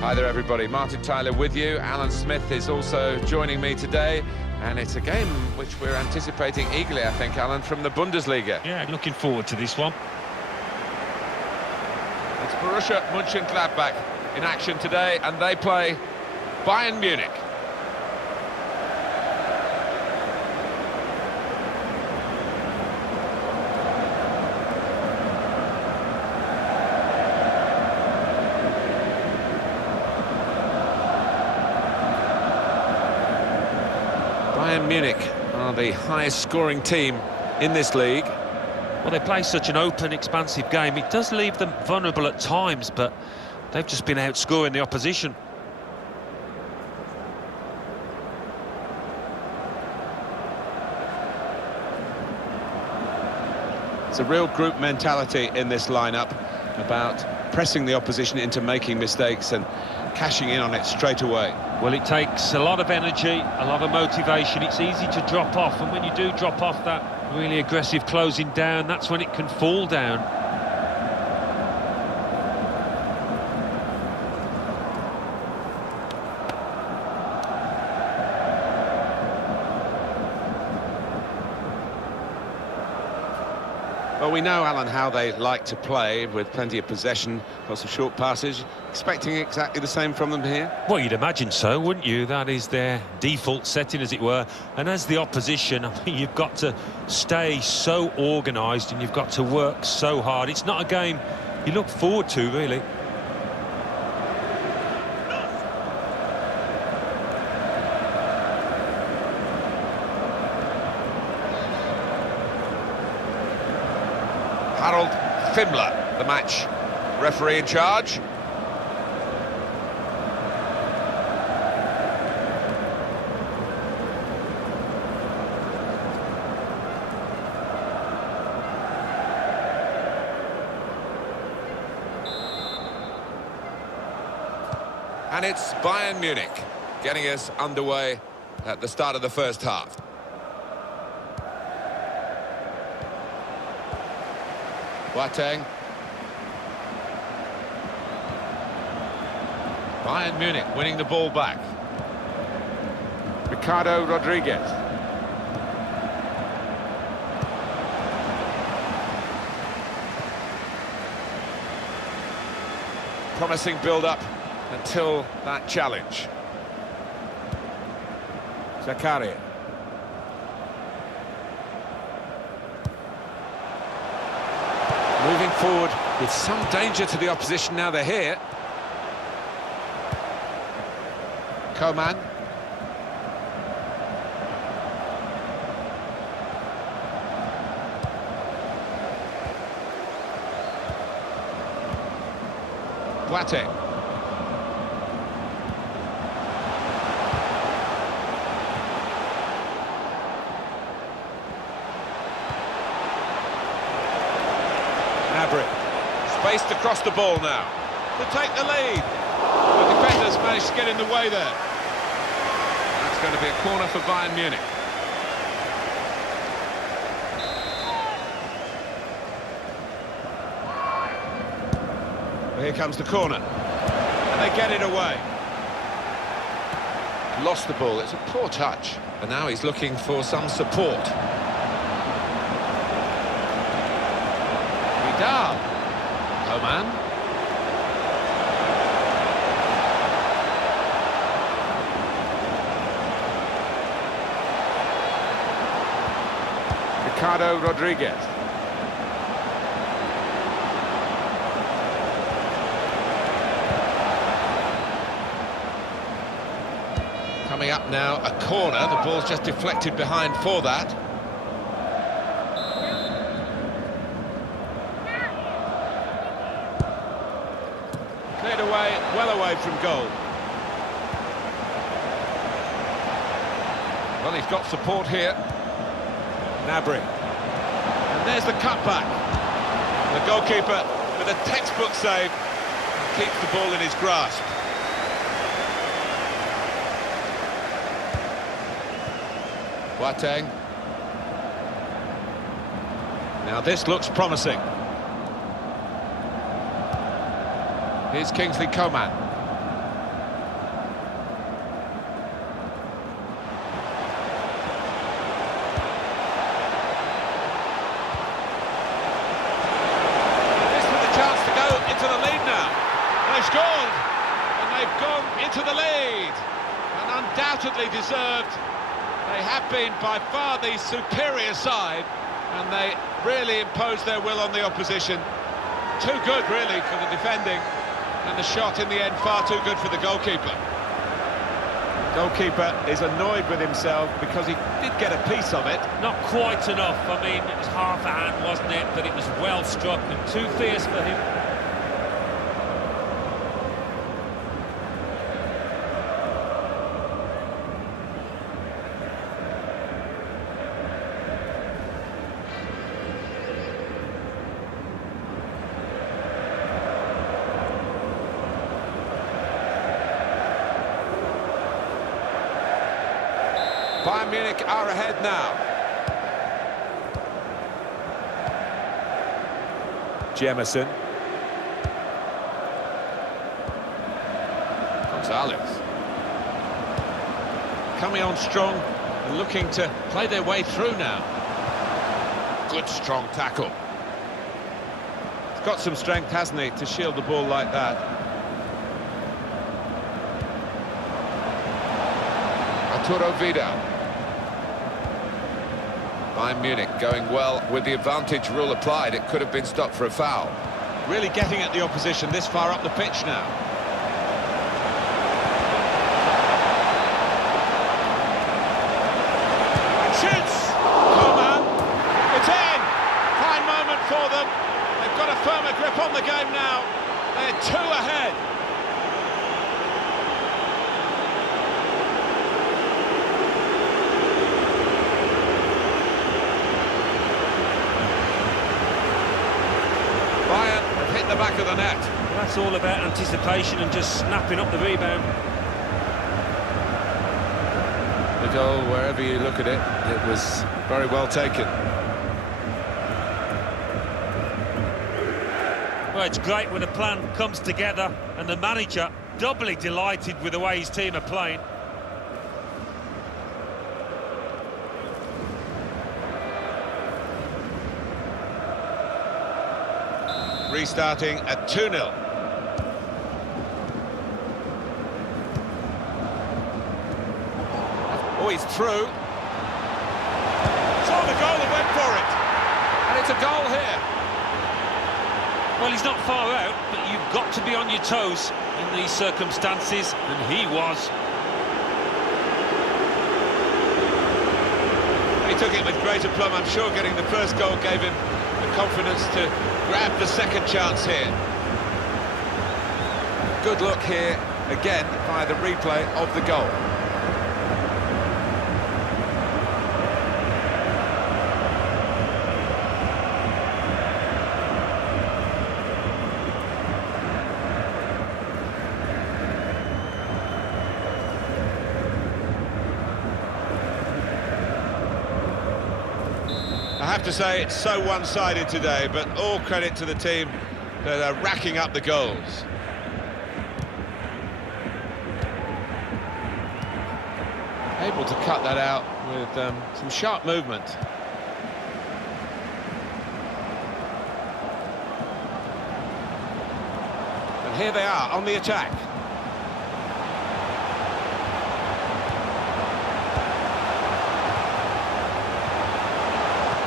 Hi there everybody, Martin Tyler with you. Alan Smith is also joining me today, and it's a game which we're anticipating eagerly, I think, Alan, from the Bundesliga. Yeah, looking forward to this one. It's Borussia Mönchengladbach in action today, and they play Bayern Munich. Bayern Munich are the highest scoring team in this league. Well, they play such an open, expansive game. It does leave them vulnerable at times, but they've just been outscoring the opposition. It's a real group mentality in this lineup about pressing the opposition into making mistakes and cashing in on it straight away. Well, it takes a lot of energy, a lot of motivation. It's easy to drop off, and when you do drop off that really aggressive closing down, that's when it can fall down. Well, we know, Alan, how they like to play, with plenty of possession, lots of short passes. Expecting exactly the same from them here? Well, you'd imagine so, wouldn't you? That is their default setting, as it were. And as the opposition, I mean, you've got to stay so organised and you've got to work so hard. It's not a game you look forward to, really. Harold Fimmler, the match referee in charge. And it's Bayern Munich getting us underway at the start of the first half. Boateng. Bayern Munich winning the ball back. Ricardo Rodriguez. Promising build-up until that challenge. Zakaria. Moving forward with some danger to the opposition now they're here. Coman. Boateng. Spaced across the ball now to take the lead. The defenders managed to get in the way there. That's going to be a corner for Bayern Munich. Well, here comes the corner, and they get it away. Lost the ball. It's a poor touch, and now he's looking for some support. Vidal. Coman. Ricardo Rodriguez. Coming up now, a corner. The ball's just deflected behind for that. Cleared away, well away from goal. Well, he's got support here. Gnabry. And there's the cutback. The goalkeeper with a textbook save keeps the ball in his grasp. Boateng. Now this looks promising. Here's Kingsley Coman. they've gone into the lead, and undoubtedly deserved. They have been by far the superior side, and they really imposed their will on the opposition. Too good, really, for the defending, and the shot in the end far too good for the goalkeeper. Goalkeeper is annoyed with himself because he did get a piece of it. Not quite enough. I mean, it was half a hand, wasn't it? But it was well struck and too fierce for him. Bayern Munich are ahead now. Jemison. Gonzalez. Coming on strong and looking to play their way through now. Good strong tackle. He's got some strength, hasn't he, to shield the ball like that. Arturo Vidal. Bayern Munich going well with the advantage rule applied. It could have been stopped for a foul. Really getting at the opposition this far up the pitch now. Shoots! Coman! It's in! Fine moment for them. They've got a firmer grip on the game now. They're 2 ahead. Bayern have hit the back of the net. Well, that's all about anticipation and just snapping up the rebound. The goal, wherever you look at it, it was very well taken. Well, it's great when a plan comes together and the manager doubly delighted with the way his team are playing. Restarting at 2-0. Oh, he's through. Saw the goal and went for it. And it's a goal here. Well, he's not far out, but you've got to be on your toes in these circumstances, and he was. He took it with great aplomb. I'm sure getting the first goal gave him the confidence to grab the second chance here. Good look here, again, by the replay of the goal. I have to say it's so one-sided today, but all credit to the team that are racking up the goals. Able to cut that out with some sharp movement. And here they are on the attack.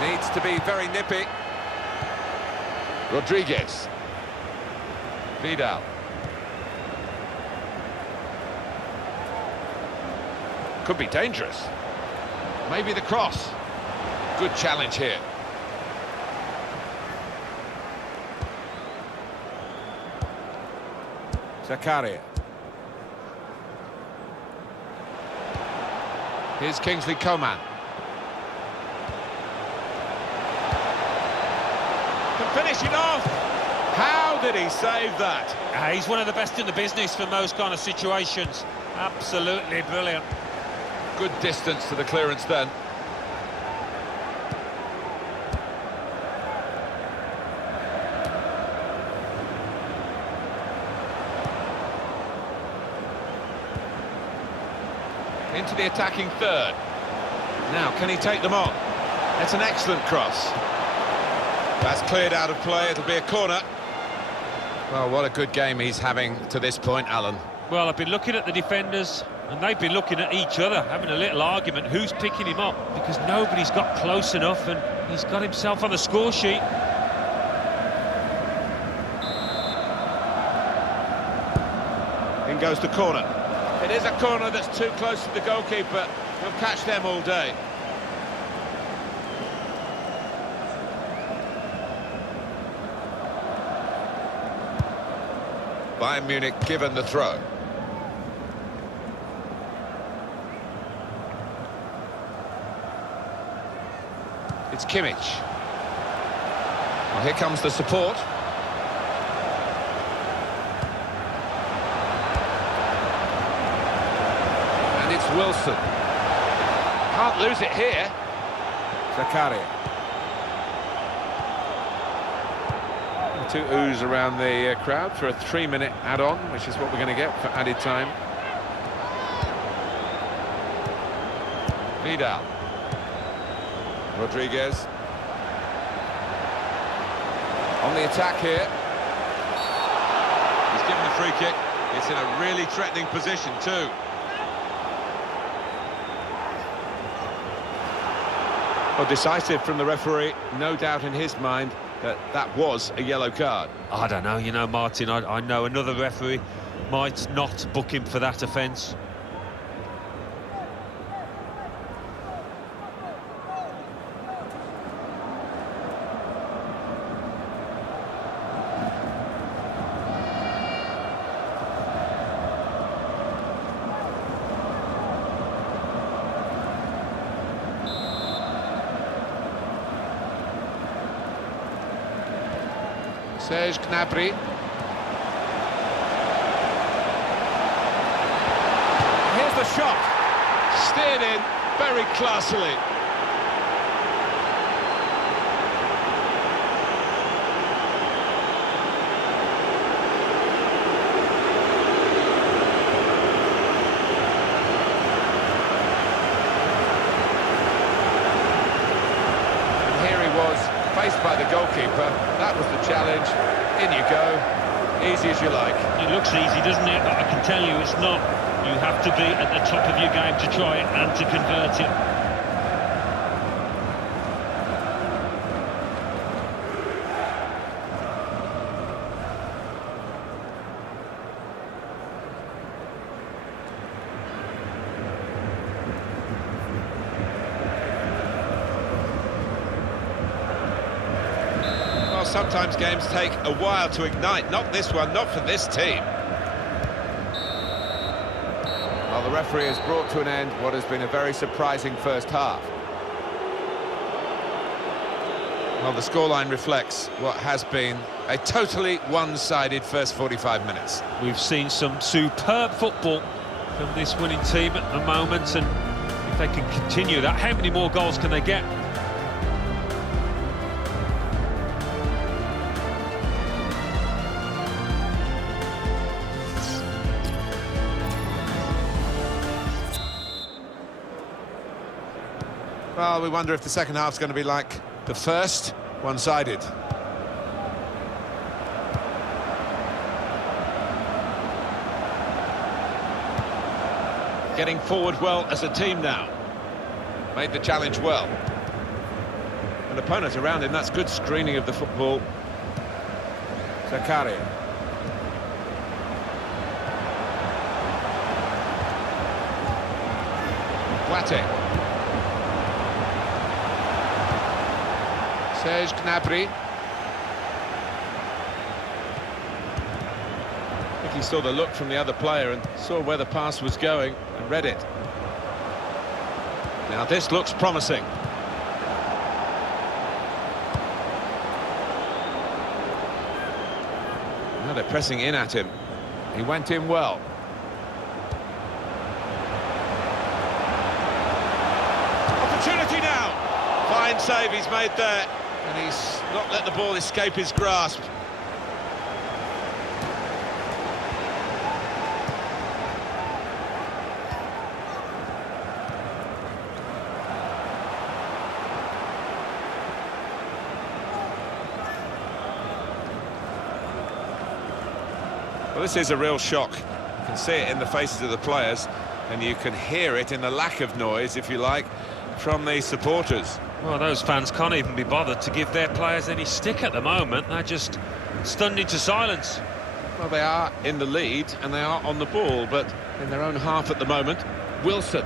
Needs to be very nippy. Rodriguez. Vidal. Could be dangerous. Maybe the cross. Good challenge here. Zakaria. Here's Kiinggg-B. Finish it off. How did he save that? He's one of the best in the business for most kind of situations. Absolutely brilliant. Good distance to the clearance then. Into the attacking third. Now, can he take them on? It's an excellent cross. That's cleared out of play. It'll be a corner. Well, what a good game he's having to this point, Alan. Well, I've been looking at the defenders, and they've been looking at each other, having a little argument. Who's picking him up? Because nobody's got close enough, and he's got himself on the score sheet. In goes the corner. It is a corner that's too close to the goalkeeper. He'll catch them all day. Bayern Munich given the throw. It's Kimmich. Well, here comes the support. And it's Wilson. Can't lose it here. Zakaria. Two oohs around the crowd for a 3-minute add-on, which is what we're going to get for added time. Vidal. Rodriguez. On the attack here. He's given the free kick. It's in a really threatening position too. Well, decisive from the referee, no doubt in his mind that that was a yellow card. I don't know, you know, Martin, I know another referee might not book him for that offence. Kiinngg-B. Here's the shot. Steered in very classily. And here he was, faced by the goalkeeper. That was the challenge. In you go. Easy as you like. It looks easy, doesn't it? But I can tell you it's not. You have to be at the top of your game to try it and to convert it. Sometimes games take a while to ignite. Not this one, not for this team. Well, the referee has brought to an end what has been a very surprising first half. Well, the scoreline reflects what has been a totally one-sided first 45 minutes. We've seen some superb football from this winning team at the moment, and if they can continue that, how many more goals can they get? Well, we wonder if the second half's going to be like the first, one-sided. Getting forward well as a team now. Made the challenge well. An opponent around him, that's good screening of the football. Zakaria. Kiinngg-B. Kiinngg-B. I think he saw the look from the other player and saw where the pass was going and read it. Now this looks promising. Now they're pressing in at him. He went in well. Opportunity now. Fine save he's made there. And he's not let the ball escape his grasp. Well, this is a real shock. can see it in the faces of the players, and you can hear it in the lack of noise, if you like, from the supporters. Well, those fans can't even be bothered to give their players any stick at the moment. They're just stunned into silence. Well, they are in the lead and they are on the ball, but in their own half at the moment. Wilson.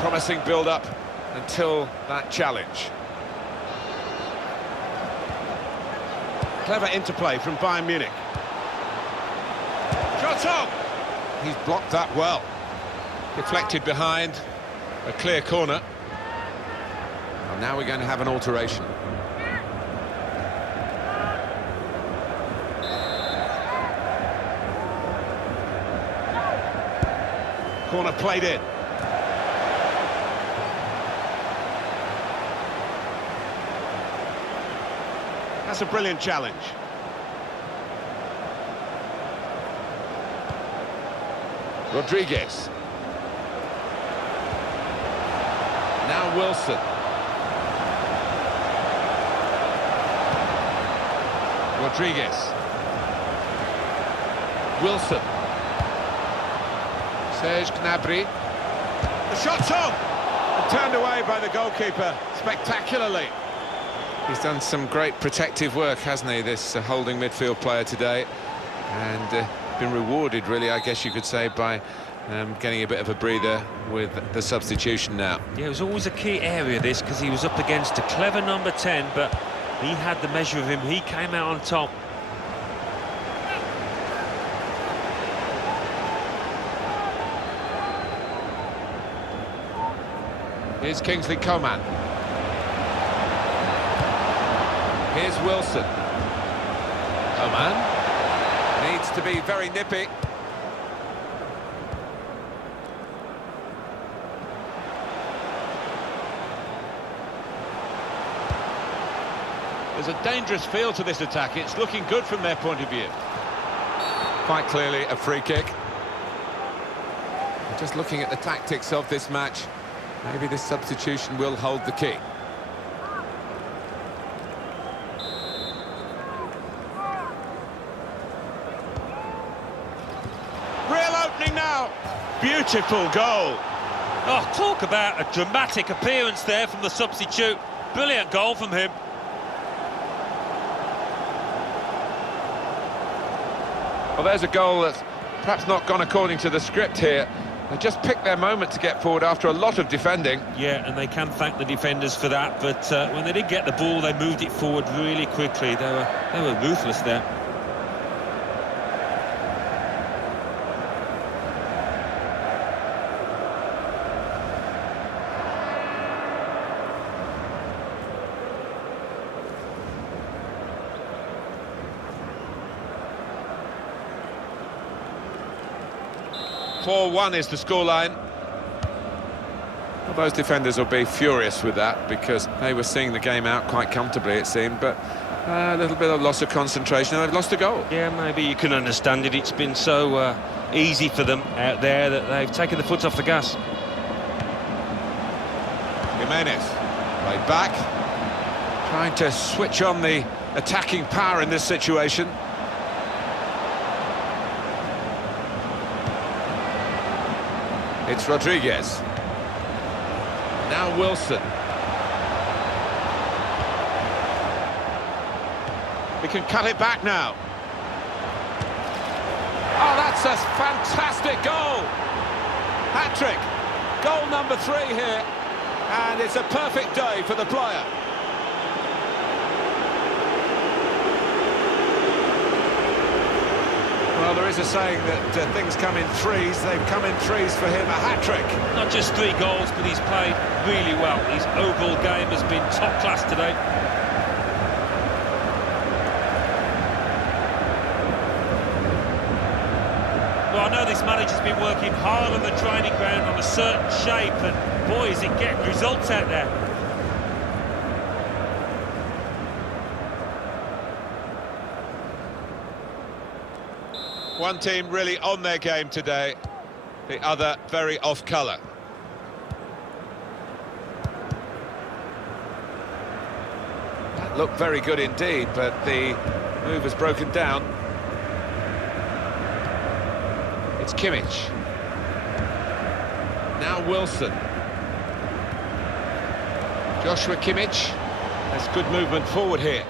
Promising build-up until that challenge. Clever interplay from Bayern Munich. Shot on! He's blocked that well. Deflected behind, a clear corner. And now we're going to have an alteration. Corner played in. That's a brilliant challenge. Rodriguez. Now Wilson. Rodriguez. Wilson. Serge Gnabry. The shot's on! And turned away by the goalkeeper spectacularly. He's done some great protective work, hasn't he, this holding midfield player today, and been rewarded, really, I guess you could say, by getting a bit of a breather with the substitution now. Yeah, it was always a key area, this, because he was up against a clever number 10, but he had the measure of him. He came out on top. Here's Kingsley Coman. Here's Wilson. Coman needs to be very nippy. There's a dangerous feel to this attack. It's looking good from their point of view. Quite clearly a free kick. Just looking at the tactics of this match, maybe this substitution will hold the key. Real opening now. Beautiful goal. Oh, talk about a dramatic appearance there from the substitute. Brilliant goal from him. Well, there's a goal that's perhaps not gone according to the script here. They just picked their moment to get forward after a lot of defending. Yeah, and they can thank the defenders for that, but when they did get the ball, they moved it forward really quickly. They were ruthless there. One is the scoreline. Well, those defenders will be furious with that because they were seeing the game out quite comfortably, it seemed, but a little bit of loss of concentration and they've lost a goal. Yeah, maybe you can understand it. It's been so easy for them out there that they've taken the foot off the gas. Jimenez, played back, trying to switch on the attacking power in this situation. It's Rodriguez. Now Wilson. We can cut it back now. Oh, that's a fantastic goal! Hat-trick. Goal number 3 here. And it's a perfect day for the player. Well, there is a saying that things come in threes. They've come in threes for him, a hat-trick. Not just 3 goals, but he's played really well. His overall game has been top class today. Well, I know this manager's been working hard on the training ground on a certain shape, and boy, is it getting results out there. One team really on their game today, the other very off colour. looked very good indeed, but the move has broken down. It's Kimmich. Now Wilson. Joshua Kimmich. That's good movement forward here.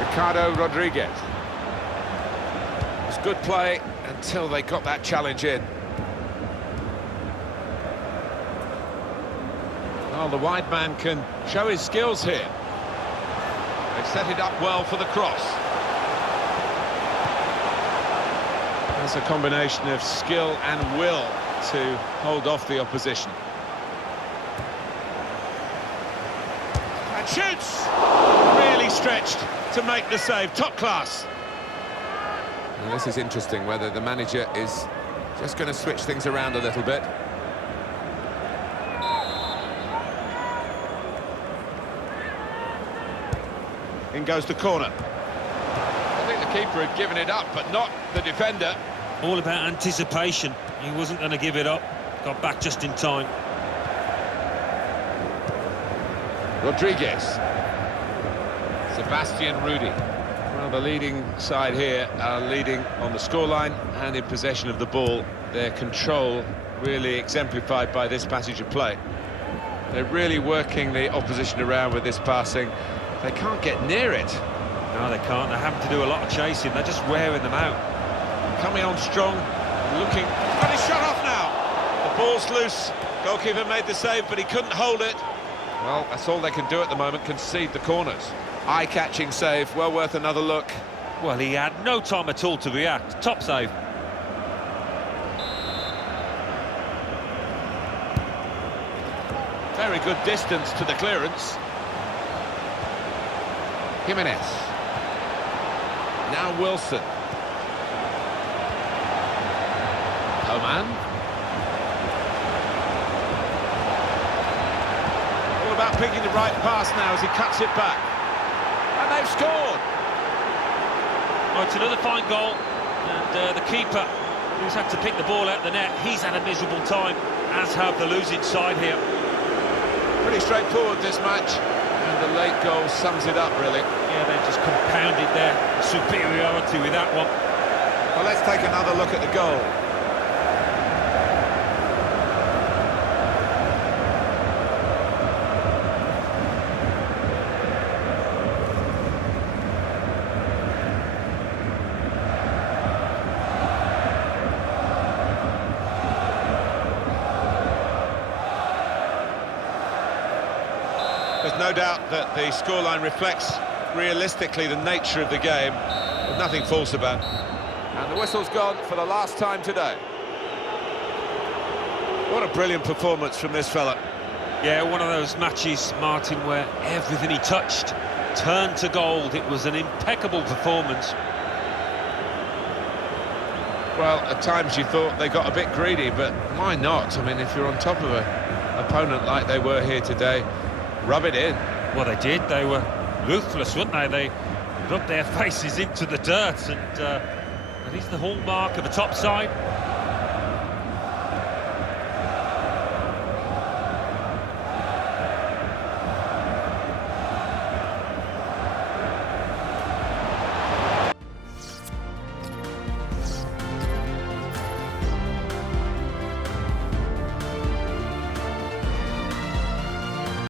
Ricardo Rodriguez. It was good play until they got that challenge in. Well, the wide man can show his skills here. They set it up well for the cross. That's a combination of skill and will to hold off the opposition. And shoots! Really stretched to make the save. Top class. Now, this is interesting, whether the manager is just going to switch things around a little bit. In goes the corner. I think the keeper had given it up, but not the defender. All about anticipation. He wasn't going to give it up. Got back just in time. Rodriguez. Sebastian Rudy. Well, the leading side here are leading on the scoreline and in possession of the ball. Their control really exemplified by this passage of play. They're really working the opposition around with this passing. They can't get near it. No, they can't. They're having to do a lot of chasing. They're just wearing them out. Coming on strong, looking... Got his shot off now! The ball's loose. Goalkeeper made the save, but he couldn't hold it. Well, that's all they can do at the moment, concede the corners. Eye-catching save, well worth another look. Well, he had no time at all to react. Top save. Very good distance to the clearance. Jimenez. Now Wilson. Coman. All about picking the right pass now as he cuts it back. And they've scored! Oh, it's another fine goal. And the keeper, who's had to pick the ball out of the net, he's had a miserable time, as have the losing side here. Pretty straightforward, this match. And the late goal sums it up, really. Yeah, they've just compounded their superiority with that one. Well, let's take another look at the goal. There's no doubt that the scoreline reflects realistically the nature of the game. There's nothing false about. And the whistle's gone for the last time today. What a brilliant performance from this fella. Yeah, one of those matches, Martin, where everything he touched turned to gold. It was an impeccable performance. Well, at times you thought they got a bit greedy, but why not? I mean, if you're on top of an opponent like they were here today, rub it in. Well, they did. They were ruthless, weren't they? They rubbed their faces into the dirt, and that is the hallmark of a top side.